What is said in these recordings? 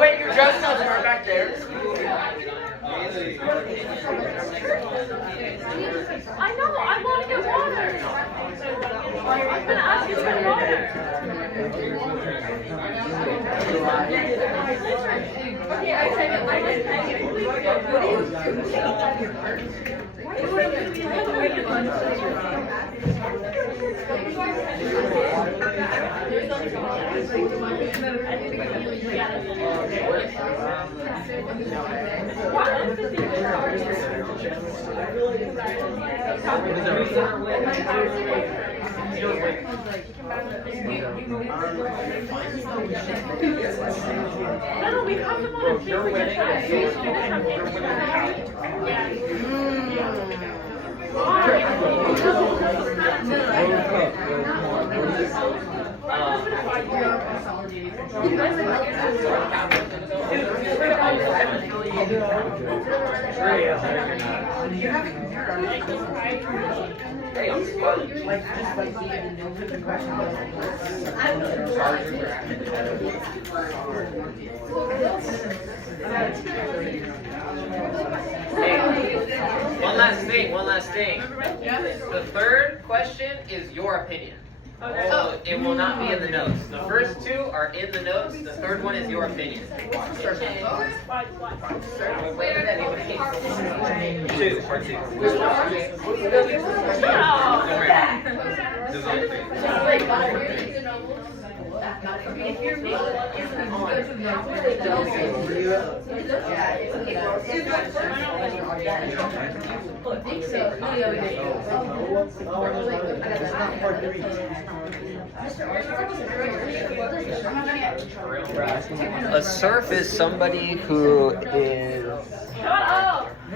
Wait, your dress doesn't are back there. I know, I want to get water. I'm going to ask you to get water. Okay, I said it. No, we have them on a One last thing. The third question is your opinion. So it will not be in the notes. The first two are in the notes. The third one is your opinion. Two. Part two. A serf is somebody who is.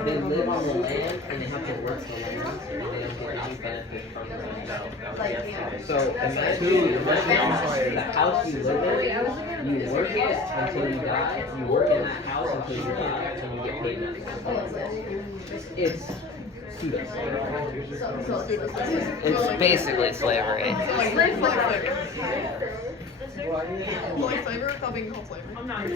They live on the land and they have to work the land and they don't get any benefit from the land. So imagine the house you live in, you work it until you die, you work in that house until you die, and you get paid nothing. It's pseudo. It's basically slavery. Like flavor without being called flavor. I'm not.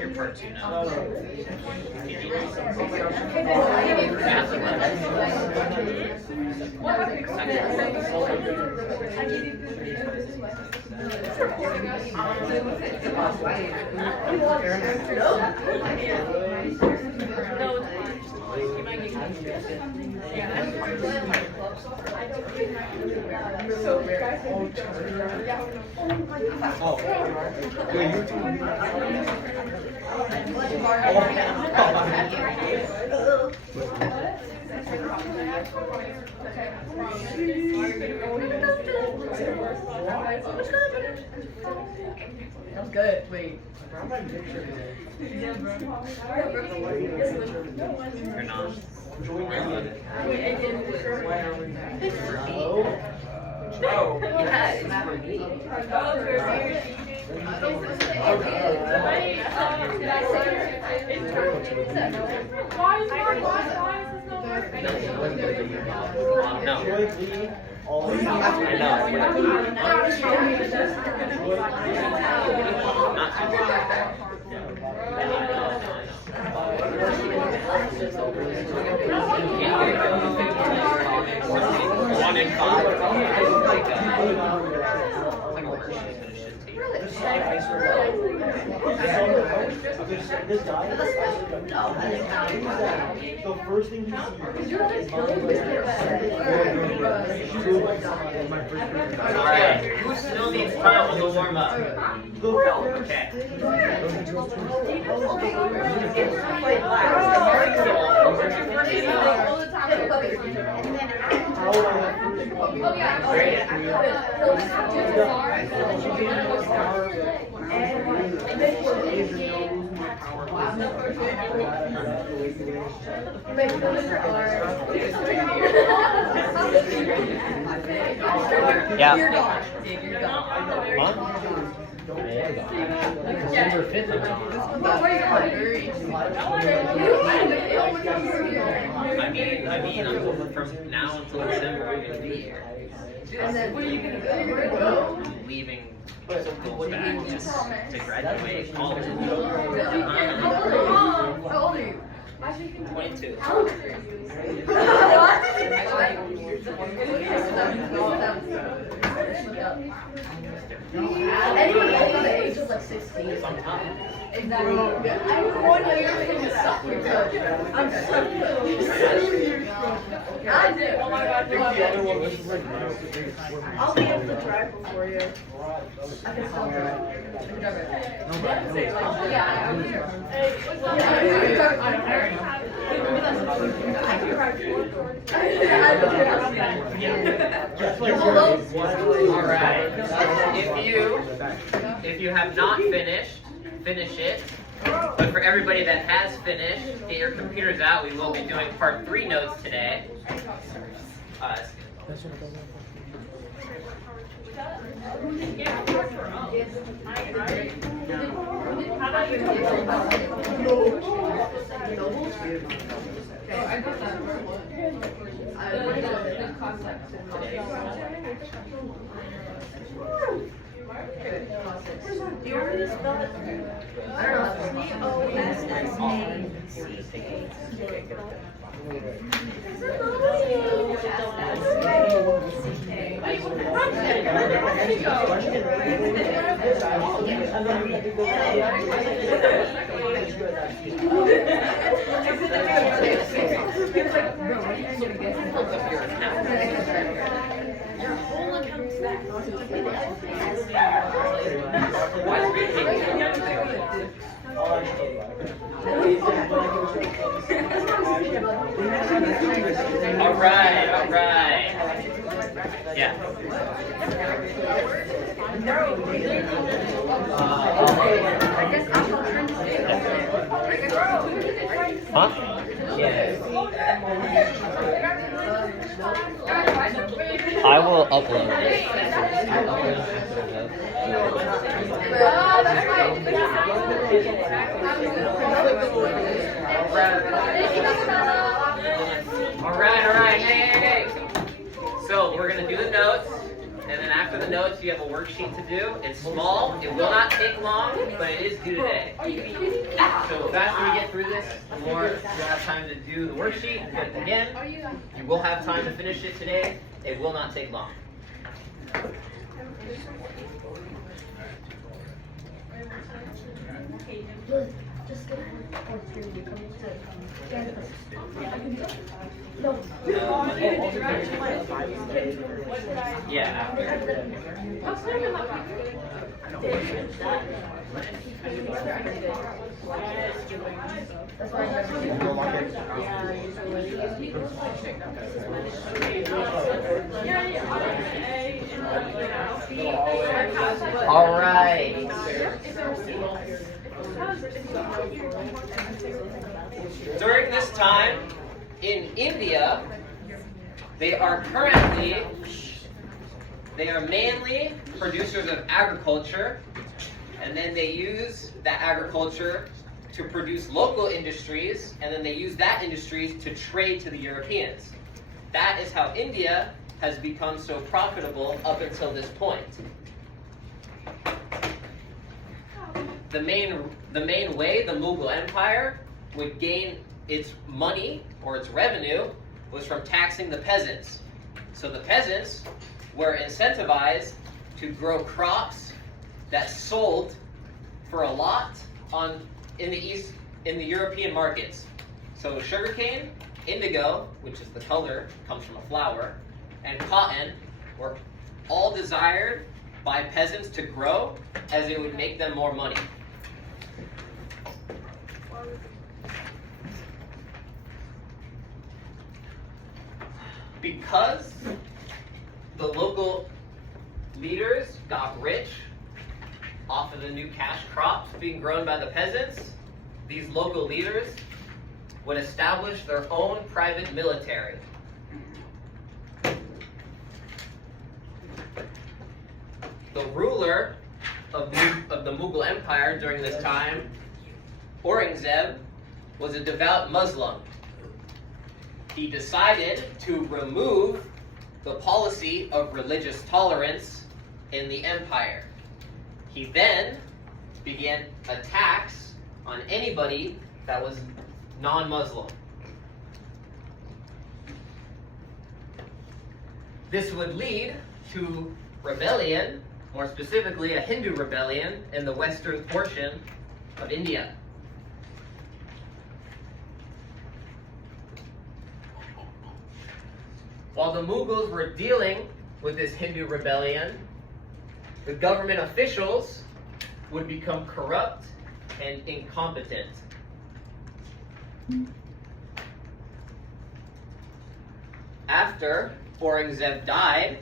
Your part two now. That's good. Wait. You're not. No. Yeah, it's for me. No. One in five. This guy, the first thing he sees Alright, who still needs time to warm up? Okay. Yeah. December 5th is on. I mean, from now until December, I'm gonna be here. And then what are you gonna do? I'm leaving school back just to graduate college. How old are you? 22. Anyone over the age of like 16 is on top. Exactly. I'm 1 year from the stuff we took. I'm so I do. Oh my god, I'll be able to drive before you. I can still drive. I can drive it. Yeah, I'm here. Alright. If you have not finished, finish it. But for everybody that has finished, get your computers out. We will be doing part 3 notes today. You already spelled it? I don't know. Your whole account's back. Alright. Yeah. Huh? Yes. I will upload it. Alright. Hey. So we're gonna do the notes, and then after the notes, you have a worksheet to do. It's small. It will not take long, but it is due today. So the faster we get through this, the more you'll have time to do the worksheet. But again, you will have time to finish it today. It will not take long. Just get Yeah. All right. During this time in India, they are mainly producers of agriculture, and then they use that agriculture to produce local industries, and then they use that industries to trade to the Europeans. That is how India has become so profitable up until this point. The main way the Mughal Empire would gain its money or its revenue was from taxing the peasants. So the peasants were incentivized to grow crops that sold for a lot in the European markets. So sugarcane, indigo, which is the color, comes from a flower, and cotton were all desired by peasants to grow as it would make them more money. Because the local leaders got rich off of the new cash crops being grown by the peasants, these local leaders would establish their own private military. The ruler of the Mughal Empire during this time, Aurangzeb, was a devout Muslim. He decided to remove the policy of religious tolerance in the empire. He then began attacks on anybody that was non-Muslim. This would lead to rebellion, more specifically a Hindu rebellion in the western portion of India. While the Mughals were dealing with this Hindu rebellion, the government officials would become corrupt and incompetent. After Aurangzeb died,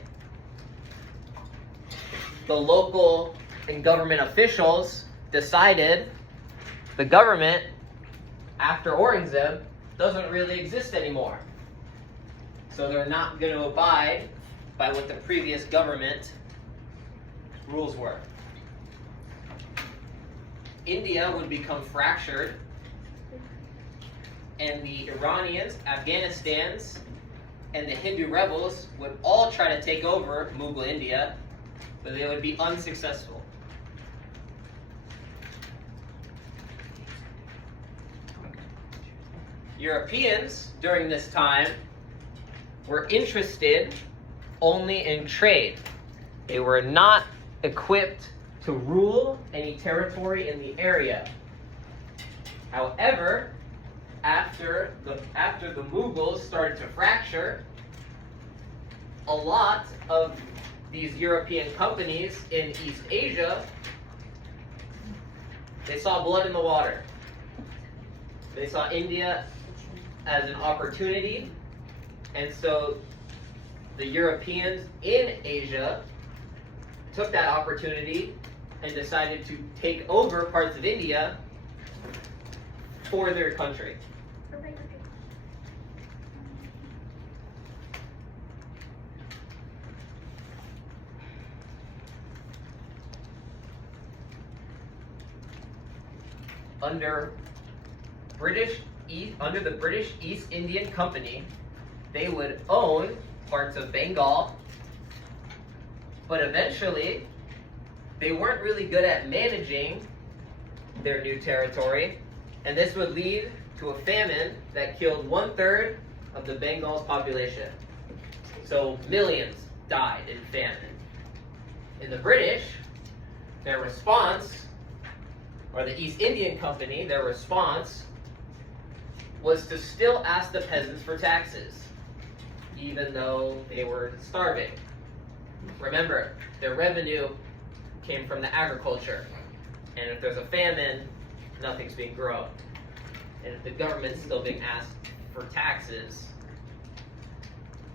the local and government officials decided the government, after Aurangzeb, doesn't really exist anymore. So they're not going to abide by what the previous government rules were. India would become fractured, and the Iranians, Afghanistans, and the Hindu rebels would all try to take over Mughal India, but they would be unsuccessful. Europeans during this time were interested only in trade. They were not equipped to rule any territory in the area. However, after the Mughals started to fracture, a lot of these European companies in East Asia, they saw blood in the water. They saw India as an opportunity, and so the Europeans in Asia took that opportunity and decided to take over parts of India for their country. Under the British East Indian Company, they would own parts of Bengal, but eventually they weren't really good at managing their new territory, and this would lead to a famine that killed 1/3 of the Bengal's population. So millions died in famine. In the British, their response, or the East Indian Company, their response was to still ask the peasants for taxes, even though they were starving. Remember, their revenue came from the agriculture, and if there's a famine, nothing's being grown. And if the government's still being asked for taxes,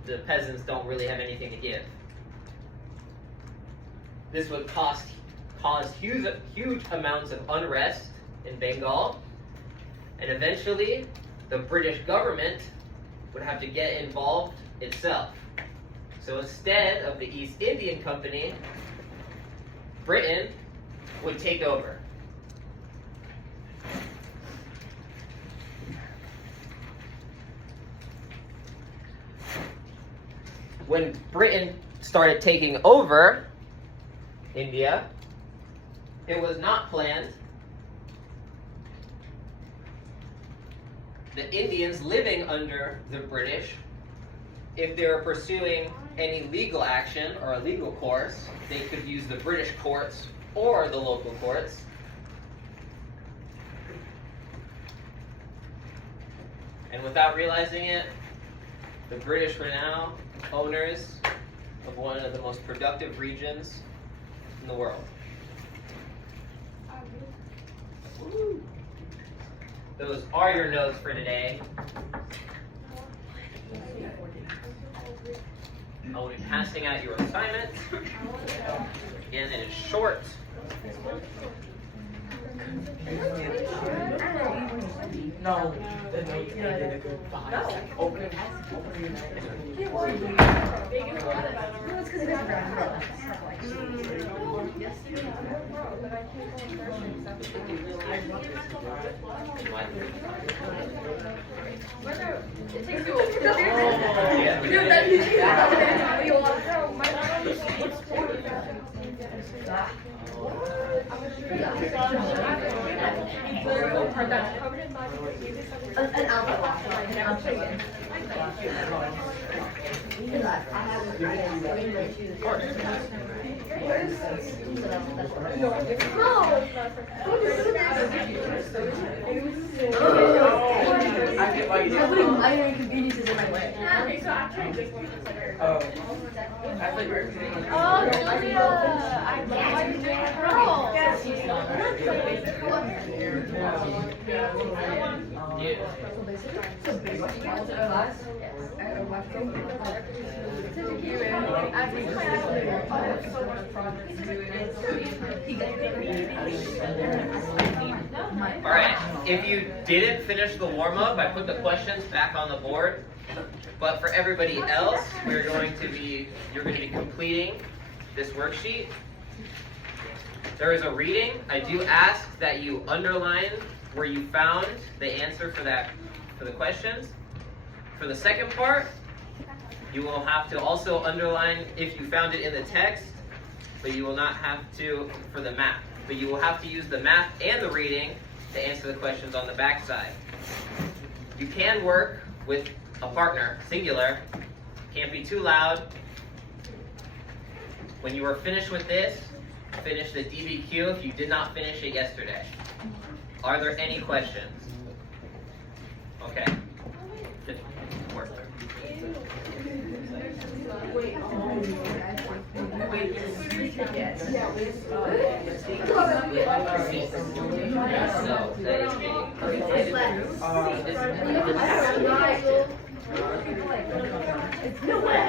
the peasants don't really have anything to give. This would cause huge amounts of unrest in Bengal, and eventually the British government would have to get involved itself. So instead of the East Indian Company, Britain would take over. When Britain started taking over India, it was not planned. The Indians living under the British, if they were pursuing any legal action or a legal course, they could use the British courts or the local courts. And without realizing it, the British were now owners of one of the most productive regions in the world. Those are your notes for today. I will be passing out your assignments. Again, it is short. No, the notes they did a good 5. Open it. It takes you a Dude, that an outfit. I get why you I'm did putting minor inconveniences in my way. Okay, so I tried this one. Oh. I thought you were saying. Oh, Julia! I love why you're doing a girl. Alright, if you didn't finish the warm-up, I put the questions back on the board. But for everybody else, you're going to be completing this worksheet. There is a reading. I do ask that you underline where you found the answer for the questions. For the second part, you will have to also underline if you found it in the text, but you will not have to for the math. But you will have to use the math and the reading to answer the questions on the back side. You can work with a partner, singular. Can't be too loud. When you are finished with this, finish the DBQ if you did not finish it yesterday. Are there any questions? Okay. Good work. No way.